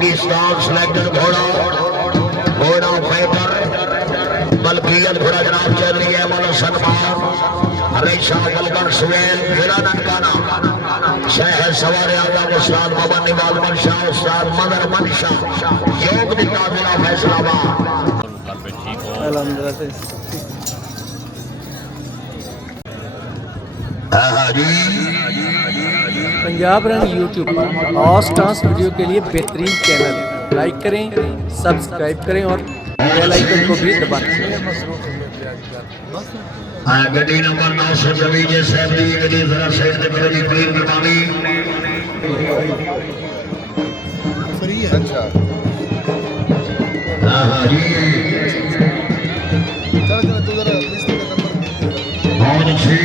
पाकिस्तान सिलेक्टेड घोड़ा घोड़ा फाइटर बल्कियत घोड़ा जनाब चल रही है वाला सन्मान रेशा बलगन सुहेल जिला ननकाना शहर सवार आला उस्ताद बाबा निवाल मनशा उस्ताद मदर मनशा योग दिता जिला फैसलाबाद पंजाब रंग यूट्यूब पर और डांस वीडियो के लिए बेहतरीन चैनल लाइक करें, सब्सक्राइब करें और बेल आइकन को भी दबाएं। गड्डी नंबर 924 जे साहब दी गड्डी जरा साइड ते करो जी प्लीज मेहरबानी फ्री है। अच्छा हां जी चल चल तू जरा लिस्ट का नंबर बहुत अच्छी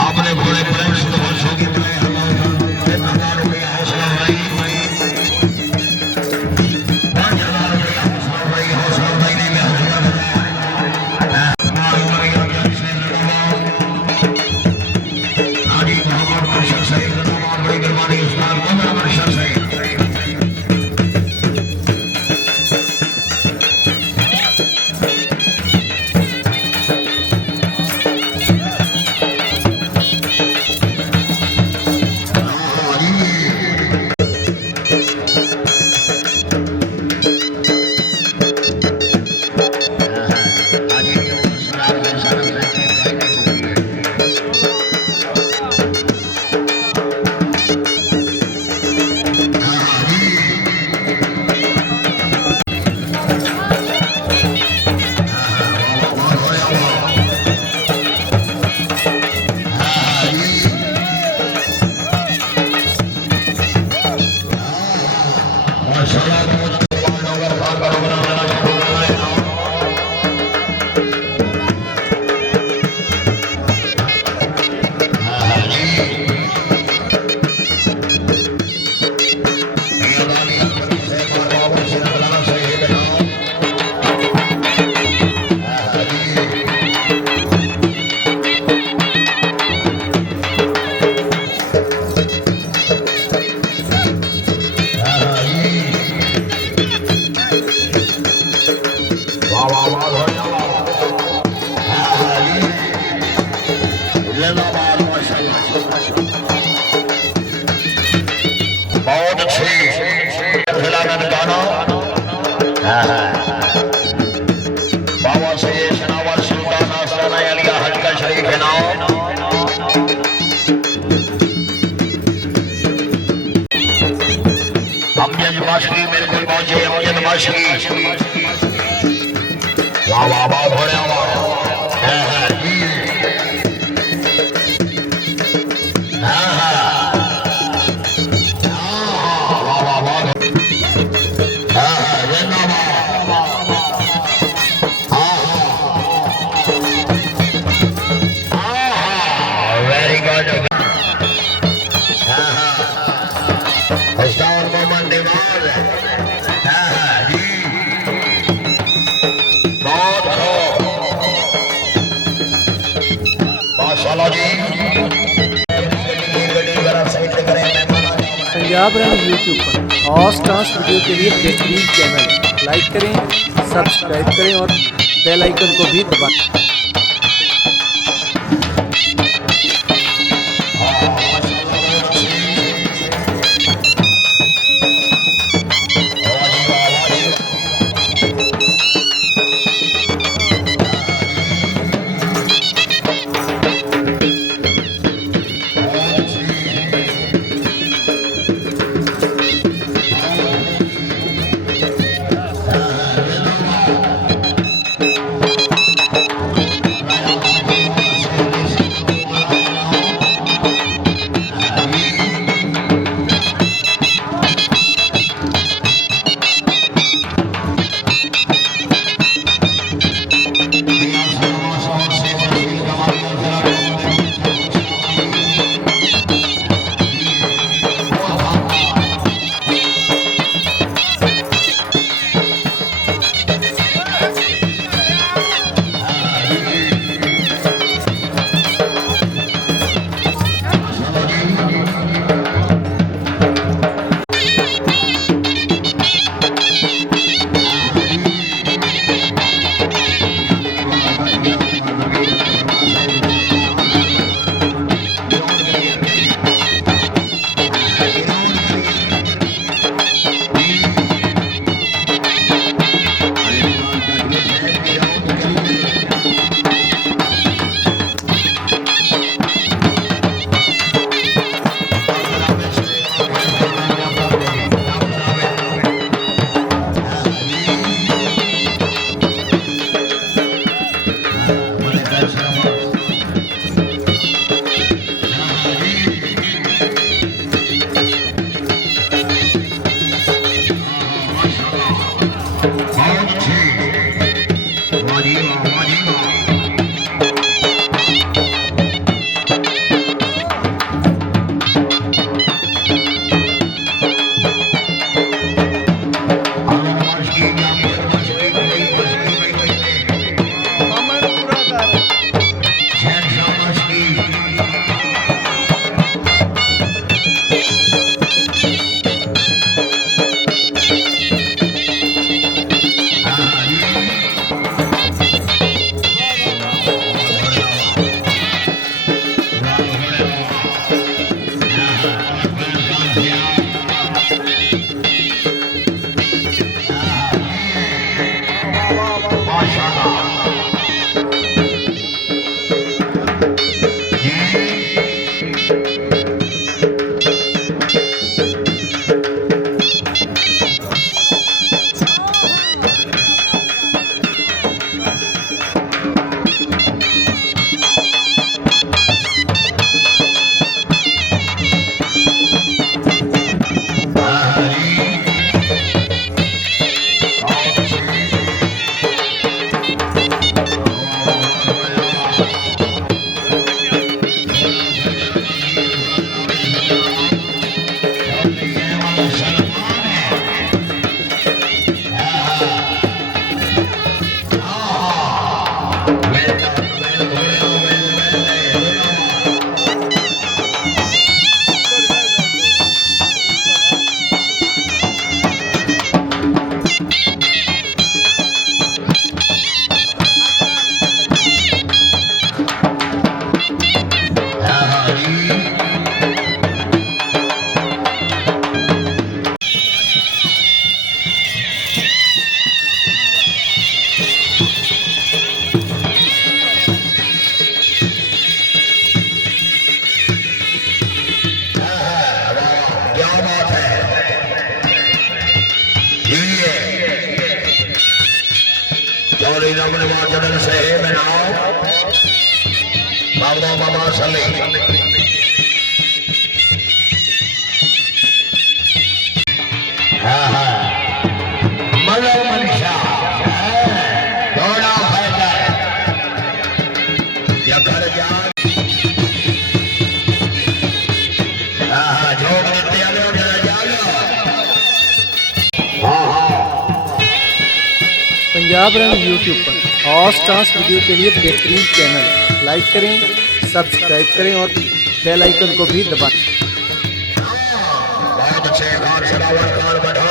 आपने बड़े प्रेम से वर्षों की तरह हमारा रुपया हौसला भाई 5000 रुपया हौसला भाई नहीं में हौसला बहुत अच्छी जिला ननकाना बाबा सैयद सनावर सुल्तान आस्ताना अलिया हज का शरीफ है नाम अमजद माशरी मेरे को पहुंचे अमजद माशरी वाह वाह वाह घोड़े वाह पंजाब रंग यूट्यूब पर और डांस वीडियो के लिए बेहतरीन चैनल लाइक करें, सब्सक्राइब करें और बेल आइकन को भी दबाएं। चौधरी रमन जगन से बनाओ बाबा बाबा सली हाँ हाँ मलो मनीषा थोड़ा फायदा या घर जा हाँ हाँ झोंक लेते आलो जरा जालो हाँ हाँ पंजाब रंग यूट्यूब पर हॉट स्टार्स वीडियो के लिए बेहतरीन चैनल लाइक करें, सब्सक्राइब करें और बेल आइकन को भी दबाएं। बहुत अच्छे खान सरावर खान बैठा